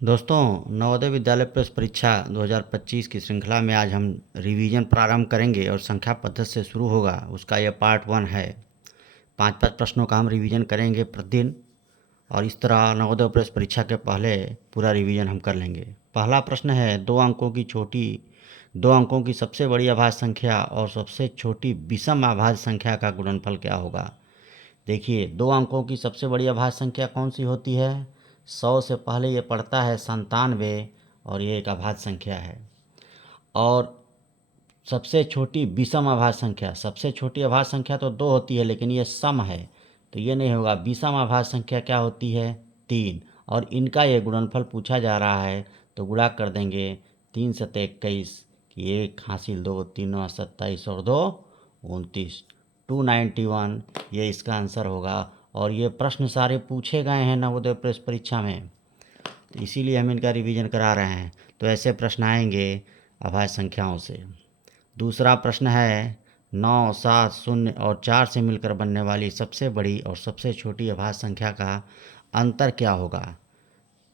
दोस्तों, नवोदय विद्यालय प्रवेश परीक्षा 2025 की श्रृंखला में आज हम रिवीजन प्रारंभ करेंगे और संख्या पद्धति से शुरू होगा। उसका यह पार्ट 1 है। 5-5 प्रश्नों का हम रिवीजन करेंगे प्रतिदिन और इस तरह नवोदय प्रवेश परीक्षा के पहले पूरा रिवीजन हम कर लेंगे। पहला प्रश्न है, दो अंकों की सबसे बड़ी अभाज्य संख्या और सबसे छोटी विषम अभाज्य संख्या का गुणनफल क्या होगा। देखिए, 2 अंकों की सबसे बड़ी अभाज्य संख्या कौन सी होती है। 100 से पहले ये पड़ता है 97 और ये एक अभाज्य संख्या है। और सबसे छोटी विषम अभाज्य संख्या, सबसे छोटी अभाज्य संख्या तो 2 होती है, लेकिन ये सम है तो ये नहीं होगा। विषम अभाज्य संख्या क्या होती है, 3। और इनका ये गुणनफल पूछा जा रहा है तो गुणा कर देंगे। 3 सत्ते 21 कि 1 हासिल 2, 3 9 27 और 2 29, 291 ये इसका आंसर होगा। और ये प्रश्न सारे पूछे गए हैं नवोदय प्रवेश परीक्षा में, तो इसीलिए हम इनका रिवीजन करा रहे हैं। तो ऐसे प्रश्न आएंगे अभाज्य संख्याओं से। दूसरा प्रश्न है, 9, 7, 0 और 4 से मिलकर बनने वाली सबसे बड़ी और सबसे छोटी अभाज्य संख्या का अंतर क्या होगा।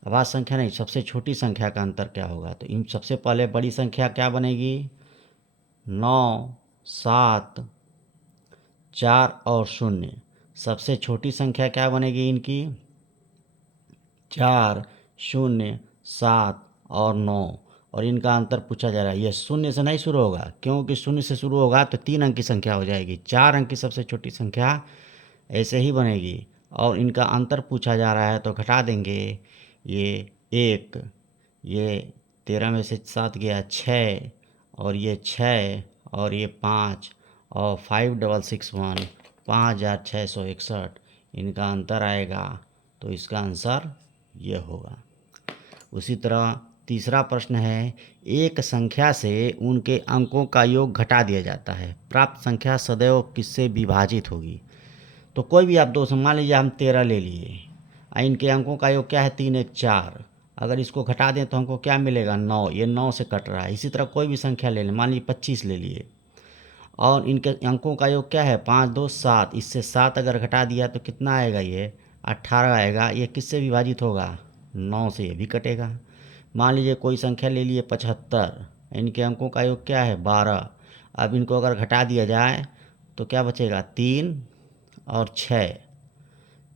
अभाज्य संख्या नहीं, सबसे छोटी संख्या का अंतर क्या होगा। तो इन सबसे पहले बड़ी संख्या क्या बनेगी, 9, 7, 4 और 0। सबसे छोटी संख्या क्या बनेगी इनकी, 4, 0, 7 और 9। और इनका अंतर पूछा जा रहा है। ये 0 से नहीं शुरू होगा, क्योंकि 0 से शुरू होगा तो 3 अंक की संख्या हो जाएगी। 4 अंक की सबसे छोटी संख्या ऐसे ही बनेगी। और इनका अंतर पूछा जा रहा है तो घटा देंगे। ये 1, ये 13 में से 7 गया 6, और ये 6 और ये 5 और 5661, 5661 इनका अंतर आएगा। तो इसका आंसर ये होगा। उसी तरह तीसरा प्रश्न है, एक संख्या से उनके अंकों का योग घटा दिया जाता है, प्राप्त संख्या सदैव किससे विभाजित होगी। तो कोई भी आप दो, मान लीजिए हम 13 ले लिए, इनके अंकों का योग क्या है, 3 1 4। अगर इसको घटा दें तो हमको क्या मिलेगा, 9। ये 9 से कट रहा है। इसी तरह कोई भी संख्या ले लें, मान लीजिए 25 ले लिए और इनके अंकों का योग क्या है, 5 2 7। इससे 7 अगर घटा दिया तो कितना आएगा, ये 18 आएगा। ये किससे विभाजित होगा, 9 से। ये भी कटेगा। मान लीजिए कोई संख्या ले लिए 75, इनके अंकों का योग क्या है, 12। अब इनको अगर घटा दिया जाए तो क्या बचेगा, 3 और 6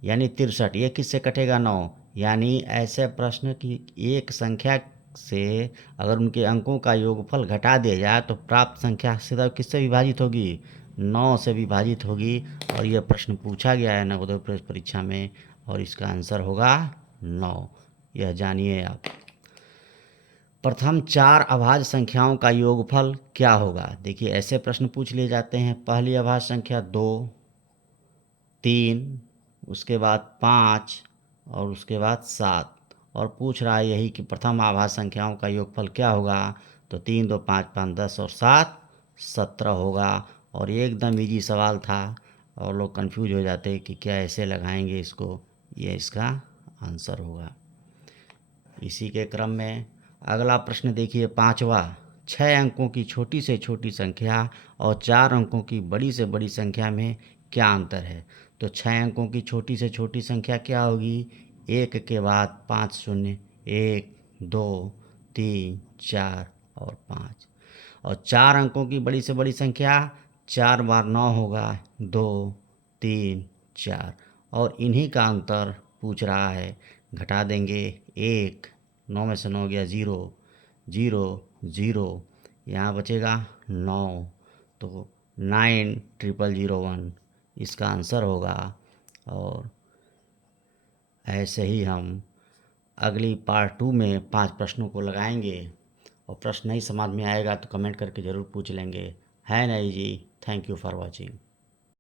यानी 63। ये किससे कटेगा, 9। यानी ऐसे प्रश्न की एक संख्या से अगर उनके अंकों का योगफल घटा दिया जाए तो प्राप्त संख्या सीधा किससे विभाजित होगी, 9 से विभाजित होगी। और यह प्रश्न पूछा गया है नवोदय प्रवेश परीक्षा में और इसका आंसर होगा 9। यह जानिए आप। प्रथम 4 अभाज्य संख्याओं का योगफल क्या होगा। देखिए, ऐसे प्रश्न पूछ लिए जाते हैं। पहली अभाज्य संख्या 2, 3, उसके बाद 5 और उसके बाद 7। और पूछ रहा है यही कि प्रथम आभाज्य संख्याओं का योगफल क्या होगा। तो 3 2 5 5 10 और 7 17 होगा। और एकदम इजी सवाल था और लोग कंफ्यूज हो जाते हैं कि क्या ऐसे लगाएंगे इसको। ये इसका आंसर होगा। इसी के क्रम में अगला प्रश्न देखिए, 5वां। 6 अंकों की छोटी से छोटी संख्या और 4 अंकों की बड़ी से बड़ी संख्या में क्या अंतर है। तो 6 अंकों की छोटी से छोटी संख्या क्या होगी, 1 के बाद 5 शून्य, 1 2 3 4 और 5। और 4 अंकों की बड़ी से बड़ी संख्या 4 बार 9 होगा, 2 3 4। और इन्हीं का अंतर पूछ रहा है। घटा देंगे, 1, 9 में से 9 गया 0 0 0, यहाँ बचेगा 9। तो 90001 इसका आंसर होगा। और ऐसे ही हम अगली पार्ट 2 में 5 प्रश्नों को लगाएंगे। और प्रश्न नहीं समझ में आएगा तो कमेंट करके ज़रूर पूछ लेंगे। है नहीं जी। Thank you for watching.